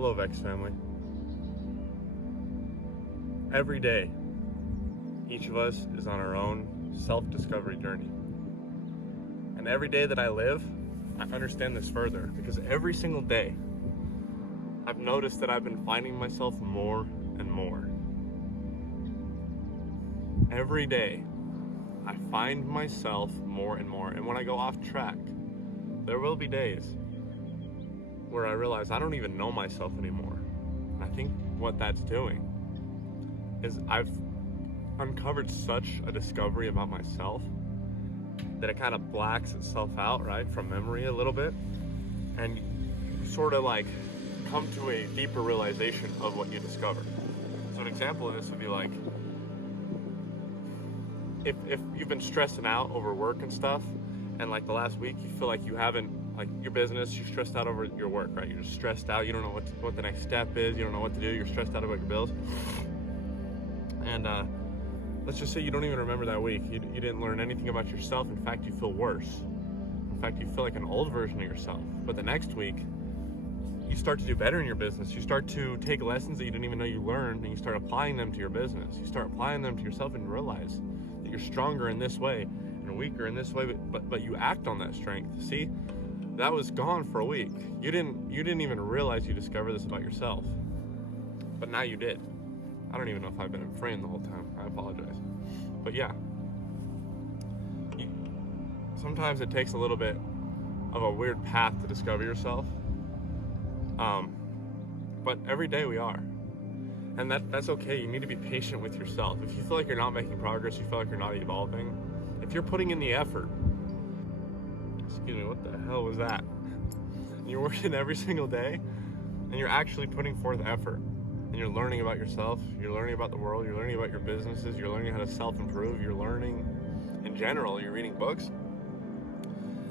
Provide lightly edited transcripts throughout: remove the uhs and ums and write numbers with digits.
Hello, VEX family. Every day, each of us is on our own self-discovery journey. And every day that I live, I understand this further because every single day, I've noticed that I've been finding myself more and more. Every day, I find myself more and more. And when I go off track, there will be days where I realize I don't even know myself anymore. And I think what that's doing is I've uncovered such a discovery about myself that it kind of blacks itself out, right, from memory a little bit, and you sort of like come to a deeper realization of what you discover. So an example of this would be like, if you've been stressing out over work and stuff, and like the last week you feel like you haven't, like your business, you're stressed out over your work, right? You're just stressed out, you don't know what the next step is, you don't know what to do, you're stressed out about your bills. And let's just say you don't even remember that week. You didn't learn anything about yourself. In fact, you feel worse. In fact, you feel like an old version of yourself. But the next week, you start to do better in your business. You start to take lessons that you didn't even know you learned, and you start applying them to your business. You start applying them to yourself, and you realize that you're stronger in this way and weaker in this way, but you act on that strength. See, that was gone for a week. You didn't even realize you discovered this about yourself, but now you did. I don't even know if I've been in frame the whole time. I apologize. But yeah, sometimes it takes a little bit of a weird path to discover yourself. But every day we are. And that's okay. You need to be patient with yourself. If you feel like you're not making progress, you feel like you're not evolving, if you're putting in the effort, excuse me, what the hell was that? You're working every single day and you're actually putting forth effort. And you're learning about yourself, you're learning about the world, you're learning about your businesses, you're learning how to self-improve, you're learning in general, you're reading books,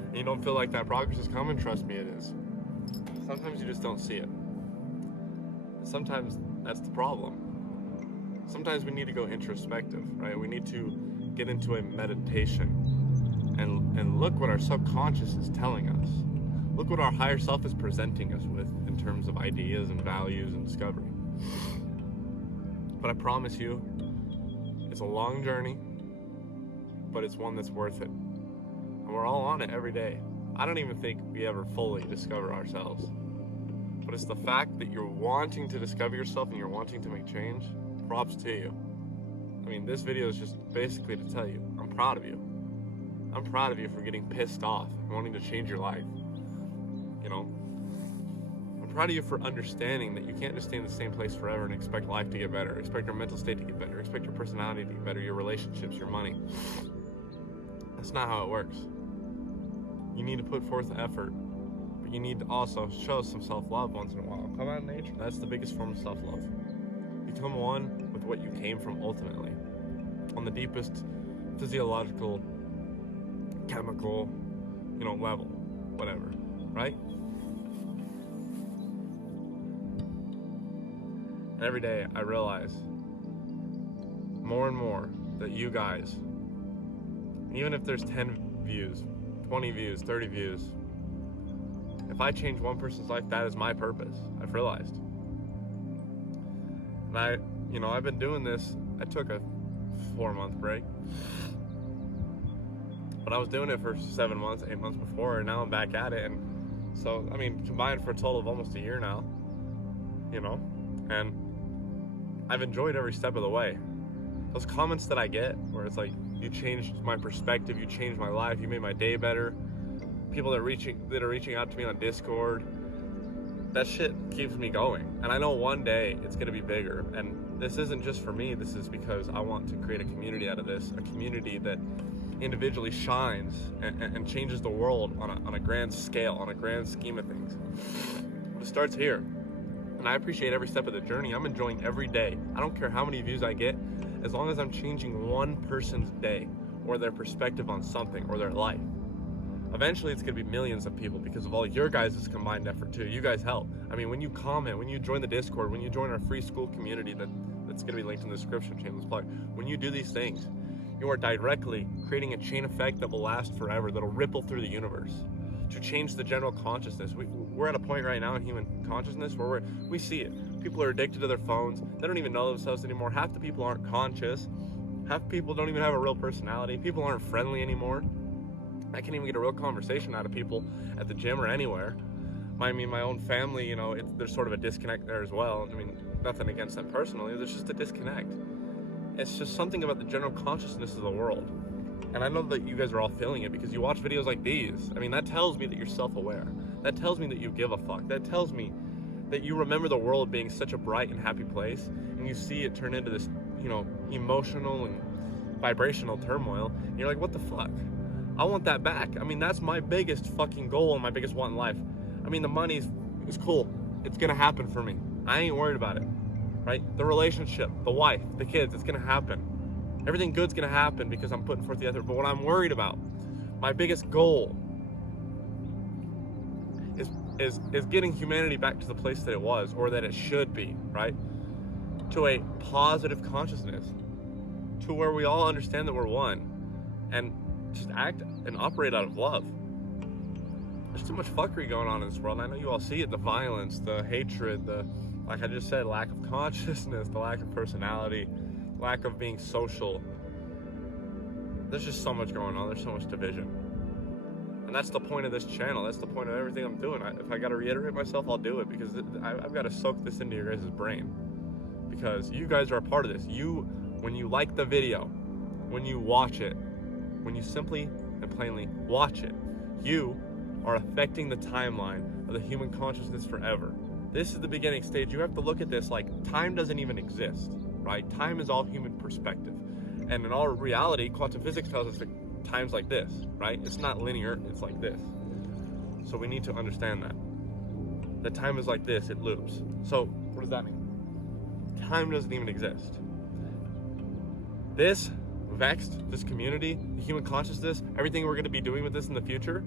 and you don't feel like that progress is coming, trust me, it is. Sometimes you just don't see it. Sometimes that's the problem. Sometimes we need to go introspective, right? We need to get into a meditation and look what our subconscious is telling us. Look what our higher self is presenting us with in terms of ideas and values and discovery. But I promise you, it's a long journey, but it's one that's worth it. And we're all on it every day. I don't even think we ever fully discover ourselves. But it's the fact that you're wanting to discover yourself and you're wanting to make change. Props to you. I mean, this video is just basically to tell you, I'm proud of you. I'm proud of you for getting pissed off and wanting to change your life. You know? I'm proud of you for understanding that you can't just stay in the same place forever and expect life to get better, expect your mental state to get better, expect your personality to get better, your relationships, your money. That's not how it works. You need to put forth effort, but you need to also show some self-love once in a while. Come out of nature. That's the biggest form of self-love. Become one with what you came from ultimately, on the deepest physiological, chemical, level, whatever, right? And every day I realize more and more that you guys, even if there's 10 views, 20 views, 30 views, if I change one person's life, that is my purpose. I've realized. And I've been doing this. I took a 4-month break, but I was doing it for 7 months, 8 months before, and now I'm back at it. And so, combined for a total of almost a year now, and I've enjoyed every step of the way. Those comments that I get where it's like, you changed my perspective, you changed my life, you made my day better. People that are reaching out to me on Discord, that shit keeps me going. And I know one day it's gonna be bigger. And this isn't just for me, this is because I want to create a community out of this, a community that individually shines and changes the world on a grand scale, on a grand scheme of things. It starts here. And I appreciate every step of the journey. I'm enjoying every day. I don't care how many views I get, as long as I'm changing one person's day or their perspective on something or their life. Eventually it's gonna be millions of people because of all your guys' combined effort too. You guys help. When you comment, when you join the Discord, when you join our free school community that's gonna be linked in the description, shameless plug. When you do these things, you are directly creating a chain effect that will last forever, that'll ripple through the universe. to change the general consciousness. We're at a point right now in human consciousness where we see it. People are addicted to their phones. They don't even know themselves anymore. Half the people aren't conscious. Half people don't even have a real personality. People aren't friendly anymore. I can't even get a real conversation out of people at the gym or anywhere. I mean, my own family, you know, there's sort of a disconnect there as well. I mean, nothing against them personally. There's just a disconnect. It's just something about the general consciousness of the world. And I know that you guys are all feeling it because you watch videos like these. I mean, that tells me that you're self-aware. That tells me that you give a fuck. That tells me that you remember the world being such a bright and happy place, and you see it turn into this, you know, emotional and vibrational turmoil. And you're like, what the fuck? I want that back. I mean, that's my biggest fucking goal and my biggest want in life. I mean, the money is cool. It's gonna happen for me. I ain't worried about it, right? The relationship, the wife, the kids, it's gonna happen. Everything good's gonna happen because I'm putting forth the effort. But what I'm worried about, my biggest goal, is getting humanity back to the place that it was, or that it should be, right? To a positive consciousness, to where we all understand that we're one, and just act and operate out of love. There's too much fuckery going on in this world, and I know you all see it, the violence, the hatred, the, like I just said, lack of consciousness, the lack of personality, lack of being social. There's just so much going on. There's so much division. And that's the point of this channel. That's the point of everything I'm doing. If I got to reiterate myself, I'll do it, because I've got to soak this into your guys' brain. Because you guys are a part of this. When you like the video, when you watch it, when you simply and plainly watch it, you are affecting the timeline of the human consciousness forever. This is the beginning stage. You have to look at this like time doesn't even exist, right? Time is all human perspective. And in all reality, quantum physics tells us that time's like this, right? It's not linear, it's like this. So we need to understand that. That time is like this, it loops. So what does that mean? Time doesn't even exist. This VEXED, this community, the human consciousness, everything we're gonna be doing with this in the future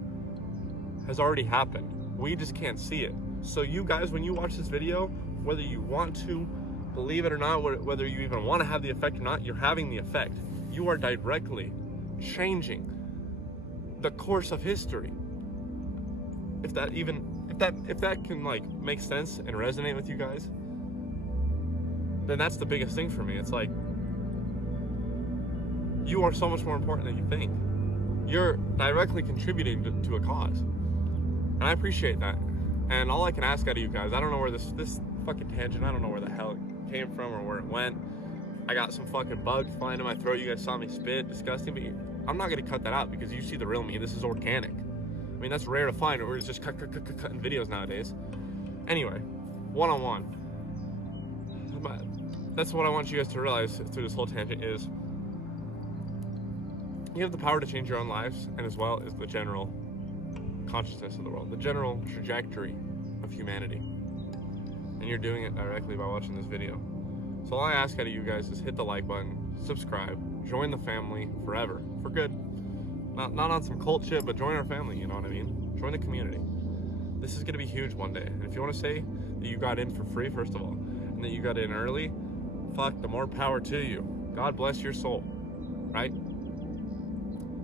has already happened. We just can't see it. So you guys, when you watch this video, whether you want to believe it or not, whether you even want to have the effect or not, you're having the effect. You are directly changing the course of history. If that can like make sense and resonate with you guys, then that's the biggest thing for me. It's like, you are so much more important than you think. You're directly contributing to a cause. And I appreciate that. And all I can ask out of you guys, I don't know where this fucking tangent, I don't know where the hell it came from or where it went. I got some fucking bug flying in my throat. You guys saw me spit, disgusting, but I'm not gonna cut that out because you see the real me. This is organic. I mean, that's rare to find, or it's just cutting videos nowadays. Anyway, one-on-one. That's what I want you guys to realize through this whole tangent is you have the power to change your own lives, and as well as the general consciousness of the world, the general trajectory of humanity. And you're doing it directly by watching this video. So all I ask out of you guys is hit the like button, subscribe, join the family forever, for good. Not on some cult shit, but join our family, you know what I mean? Join the community. This is gonna be huge one day. And if you wanna say that you got in for free, first of all, and that you got in early, fuck, the more power to you. God bless your soul, right?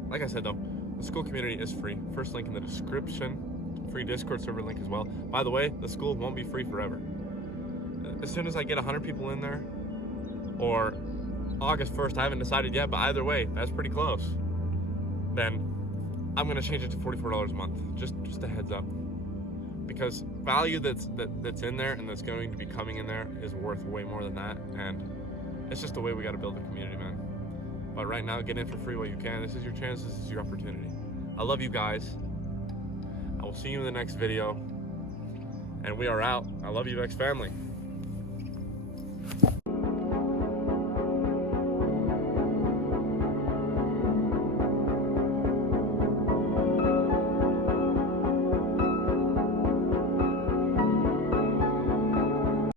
Like I said though, the school community is free. First link in the description. Free Discord server link as well. By the way, the school won't be free forever. As soon as I get 100 people in there, or August 1st, I haven't decided yet, but either way, that's pretty close, then I'm gonna change it to $44 a month. Just a heads up. Because value that's in there and that's going to be coming in there is worth way more than that. And it's just the way we gotta build a community, man. But right now, get in for free while you can. This is your chance, this is your opportunity. I love you guys. I will see you in the next video. And we are out. I love you, VEXED family.